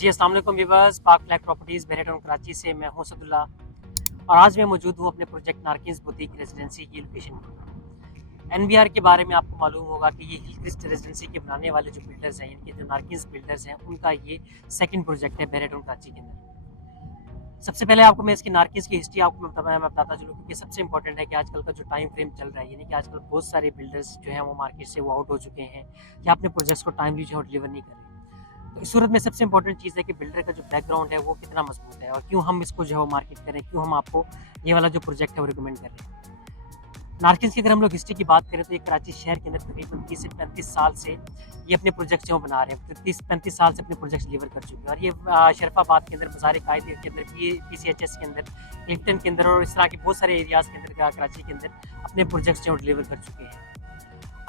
जी, अस्सलाम वालेकुम व्यूअर्स। पाक फ्लैग प्रॉपर्टीज़ मेरठ कराची से मैं हूं सदुल्ला और आज मैं मौजूद हूं अपने प्रोजेक्ट नारकिस बुटीक रेजिडेंसी की लोकेशन पर। एनबीआर के बारे में आपको मालूम होगा कि ये हिलक्रिस्ट रेजिडेंसी के बनाने वाले जो बिल्डर्स हैं, इनके जो नारकिस बिल्डर्स हैं, उनका ये सेकंड प्रोजेक्ट है मेरठ कराची के अंदर। सबसे पहले आपको मैं इसकी नारकिस की हिस्ट्री आपको मैं बताता चलूँ, क्योंकि सबसे इंपॉर्टेंट है कि आजकल का जो टाइम फ्रेम चल रहा है, यानी कि आजकल बहुत सारे बिल्डर्स जो हैं वो मार्केट से वो आउट हो चुके हैं या अपने प्रोजेक्ट्स को टाइमली जो है डिलीवर नहीं कर रहे। तो इस सूरत में सबसे इंपॉर्टेंट चीज़ है कि बिल्डर का जो बैकग्राउंड है वो कितना मजबूत है और क्यों हम इसको जो है वो मार्केट करें, क्यों हम आपको ये वाला जो प्रोजेक्ट है वो रिकमेंड कर रहे हैं। नारकिस की अगर हम लोग हिस्ट्री की बात करें तो ये कराची शहर के अंदर तकरीबन 30 से 35 साल से ये अपने प्रोजेक्ट जो बना रहे हैं, 30-35 साल से अपने प्रोजेक्ट डिलीवर कर चुके हैं। और ये शरफाबाद के अंदर, मज़ार कायद के अंदर, PCHS के अंदर, क्लिफ्टन के अंदर और इस तरह के बहुत सारे एरियाज़ के अंदर कराची के अंदर अपने प्रोजेक्ट्स जो डिलीवर कर चुके हैं।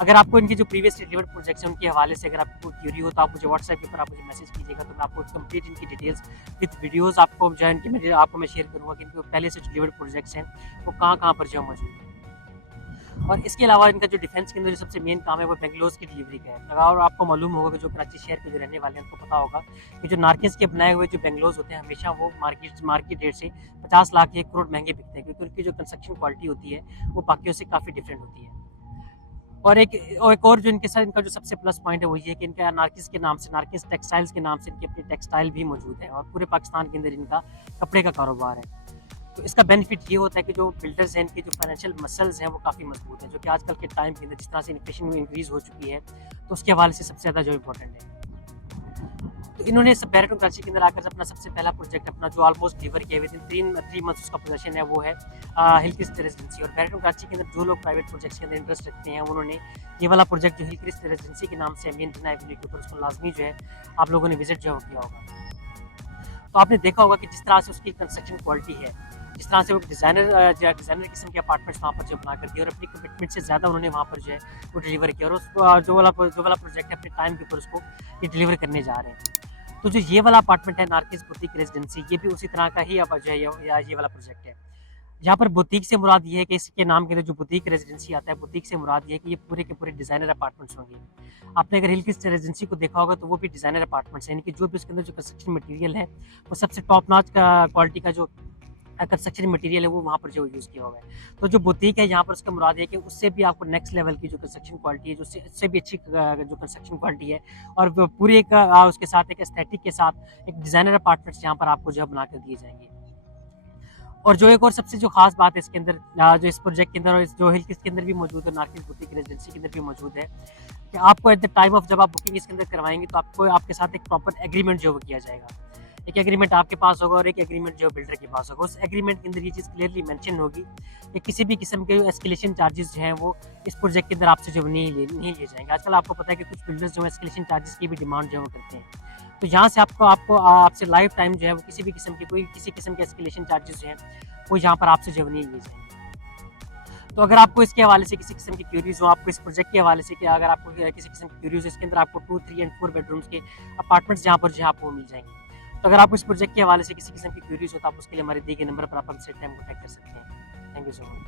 अगर आपको इनके जो प्रीवियस डिलीवर्ड प्रोजेक्ट्स हैं उनके हवाले से अगर आपको क्यूरी हो तो आप मुझे व्हाट्सएप के ऊपर आप मुझे मैसेज कीजिएगा, तो मैं आपको कंप्लीट इनकी डिटेल्स विद वीडियोस आपको जो है इनकी आपको मैं शेयर करूँगा कि इनके पहले से जो डिलीवर्ड प्रोजेक्ट्स हैं वो कहाँ पर जो मौजूद हैं। और इसके अलावा इनका जो डिफेंस के अंदर जो सबसे मेन काम है वो बेंगलोर की डिलीवरी का है। और आपको मालूम होगा कि जो कराची शहर के जो रहने वाले हैं उनको पता होगा कि जो नारकिस के बनाए हुए जो बेंगलोर होते हैं हमेशा वो मार्केट रेट से 50 लाख 1 करोड़ महंगे बिकते हैं, क्योंकि उनकी जो कंस्ट्रक्शन क्वालिटी होती है वो बाकियों से काफ़ी डिफरेंट होती है। और एक और जो इनके साथ इनका जो सबसे प्लस पॉइंट है वो ये कि इनका नारकिस के नाम से, नारकिस टेक्सटाइल्स के नाम से इनकी अपनी टेक्सटाइल भी मौजूद है और पूरे पाकिस्तान के अंदर इनका कपड़े का कारोबार है। तो इसका बेनिफिट ये होता है कि जो बिल्डर्स हैं इनके जो फाइनेंशियल मसल्स हैं वो काफ़ी मजबूत हैं, जो कि आजकल के टाइम के अंदर जिस तरह से इन्फ्लेशन में इंक्रीज़ हो चुकी है, तो उसके हवाले से सबसे ज़्यादा जो इम्पोर्टेंट है। तो इन्होंने सब मेरठ कराची के अंदर आकर अपना सबसे पहला प्रोजेक्ट अपना जो ऑलमोस्ट डिलीवर किया विद इन 3 मंथ्स उसका पोजीशन है वो है हिलक्रिस्ट रेजिडेंसी। और मेरठ कराची के अंदर जो लोग प्राइवेट प्रोजेक्ट्स के अंदर इंटरेस्ट रखते हैं उन्होंने ये वाला प्रोजेक्ट जो हिलक्रिस्ट रेजिडेंसी के नाम से मेन जना एवेन्यू के ऊपर उसको लाजमी जो है आप लोगों ने विजिट जो किया होगा। तो आपने देखा होगा कि जिस तरह से उसकी कंस्ट्रक्शन क्वालिटी है, जिस तरह से वो डिज़ाइनर किस्म के अपार्टमेंट्स वहाँ पर जो बना कर दिए और अपनी कमिटमेंट से ज़्यादा उन्होंने वहाँ पर जो है वो डिलीवर किया और उसको जो वाला प्रोजेक्ट है अपने टाइम के ऊपर उसको ये डिलीवर करने जा रहे हैं। तो जो ये वाला अपार्टमेंट है नारकिस बुटीक रेजिडेंसी, ये भी उसी तरह का ही अब जो है ये वाला प्रोजेक्ट है। यहाँ पर बुटीक से मुराद ये है कि इसके नाम के अंदर जो बुटीक रेजिडेंसी आता है, बुटीक से मुराद ये है कि ये पूरे के पूरे डिज़ाइनर अपार्टमेंट्स होंगे। आपने अगर हिलक्रिस्ट रेजिडेंसी को देखा होगा तो वो भी डिज़ाइनर अपार्टमेंट्स हैं, यानी कि जो भी उसके अंदर जो कंस्ट्रक्शन मटेरियल है वो सबसे टॉप नॉच का क्वालिटी का जो कंस्ट्रक्शन मटेरियल है वो वहाँ पर जो यूज़ किया हुआ है। तो जो बुटीक है यहाँ पर उसका मुराद है कि उससे भी आपको नेक्स्ट लेवल की जो कंस्ट्रक्शन क्वालिटी है, जो उससे भी अच्छी जो कंस्ट्रक्शन क्वालिटी है और वो पूरे एक उसके साथ एक एस्थेटिक के साथ एक डिज़ाइनर अपार्टमेंट्स यहाँ पर आपको जो है बना कर दिए जाएंगे। और जो एक और सबसे जो खास बात है इसके अंदर, जो इस प्रोजेक्ट के अंदर और जो हिलक्रिस के अंदर भी मौजूद है, नारकिस बुटीक रेजिडेंसी के अंदर भी मौजूद है, कि आपको एट द टाइम ऑफ जब आप बुकिंग इसके अंदर करवाएंगे तो आपको आपके साथ एक प्रॉपर एग्रीमेंट जो किया जाएगा। एक एग्रीमेंट आपके पास होगा और एक एग्रीमेंट जो बिल्डर के पास होगा। उस एग्रीमेंट के अंदर ये चीज़ क्लियरली मेंशन होगी कि किसी भी किस्म के एस्केलेशन चार्जेस जो हैं वो इस प्रोजेक्ट के अंदर आपसे जो नहीं लिए जाएंगे। आजकल आपको पता है कि कुछ बिल्डर्स जो है एस्केलेशन चार्जेस की भी डिमांड जो है वो करते हैं। तो यहाँ से आपको आपसे लाइफ टाइम जो है वो किसी भी किस्म की किसी किस्म के एस्केलेशन चार्जेस जो हैं वो यहाँ पर आपसे जो नहीं लिए जाएंगे। तो अगर आपको इसके हवाले से किसी किस्म की क्यूरीज हो, आपको इस प्रोजेक्ट के हवाले से, कि अगर आपको किसी किस्म की क्यूरीज हो, इसके अंदर आपको 2, 3 एंड 4 बेडरूम्स के अपार्टमेंट्स जहाँ पर जो आपको मिल जाएंगे। तो अगर आपको इस प्रोजेक्ट के हवाले से किसी किस्म की क्यूरीज हो तो आप उसके लिए हमारे दिए गए नंबर पर आप हमसे टाइम कॉन्टैक्ट कर सकते हैं। Thank you so much.